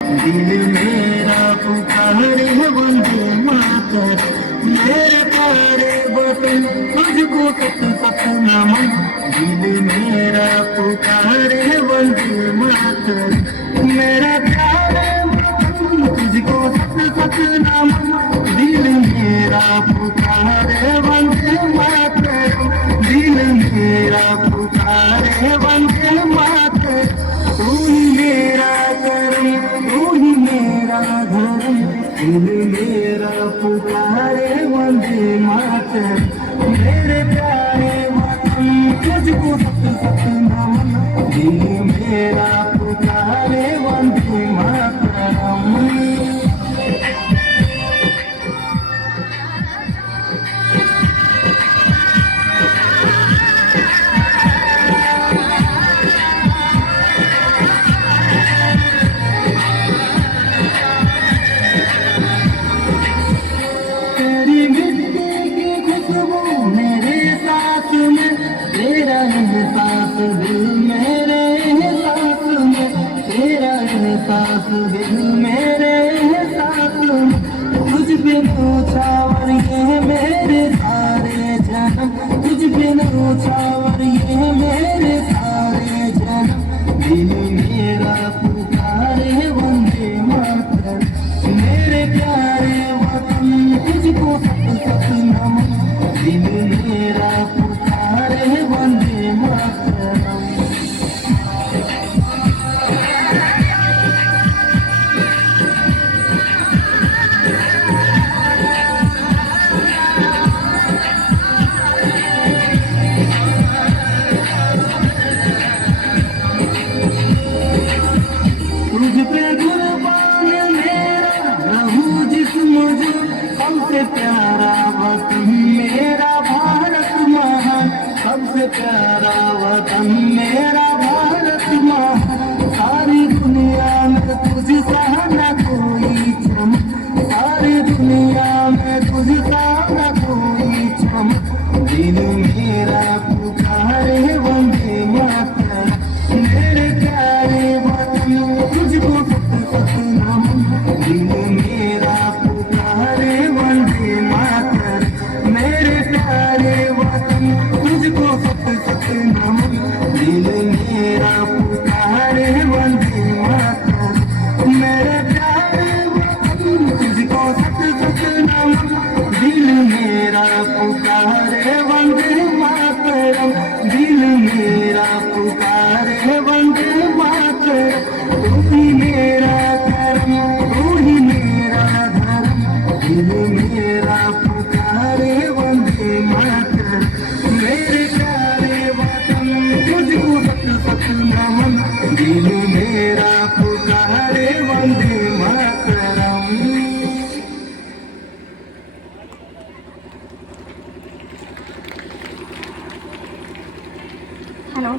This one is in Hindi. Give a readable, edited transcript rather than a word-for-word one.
दिल मेरा पुकारे वंदे मातर, मेरे प्यारे वतन तुझको सत सत नमन। दिल मेरा पुकारे वंदे मातर, मेरा प्यारे वतन तुझको सत सत नमन। दिल मेरा पुकारे वंदे मातर, दिल मेरा पुकारे वंदे मातर। तू ही मेरा करम, तू ही मेरा धर्म, दिल मेरा पुकारे वंदे मातर। मेरे प्यारे वतन तुझको सत सत नमन। दिल मेरा पुकारे वंदे मातरम। तेरी मिट्टी की खुशबू मेरे सांस में, तेरा एहसास दिल मेरे एहसास में, तेरा एहसास दिल मेरे एहसास में। तुझ बिन छावर ये मेरे सारे जन्म, तुझ बिन छावर ये मेरे सारे जन्म। दिल मेरा पुकारे वंदे मातरम, मेरे प्यारे वतन तुझको सत सत नमन। दिल मेरा पुकारे वंदे मातरम। तुझ पे कुर्बान मेरा रहूं जिस्म जो, सबसे प्यारा वतन मेरा भारत महान, सबसे प्यारा वतन मेरा भारत महान। सारी दुनिया में तुझसा न कोई चमक, सारी दुनिया में तुझसा न कोई चमक। दिल मेरा पुकारे वंदे मातरम, मेरे प्यारे वतन तुझको सत सत नमन। दिल मेरा पुकारे वंदे मातरम, मेरे प्यारे वतन तुझको सत सत नमन। दिल मेरा पुकारे वंदे मातरम, मेरे प्यारे वतन तुझको सत सत नमन। दिल मेरा पुकारे वंदे मातरम, दिल मेरा पुकारे वंदे मातरम। तू ही मेरा करम, तू ही मेरा धर्म, दिल मेरा पुकारे वंदे मातरम। मेरे प्यारे वतन तुझको सत सत नमन। दिल मेरा पुकारे वंदे मातरम। हेलो।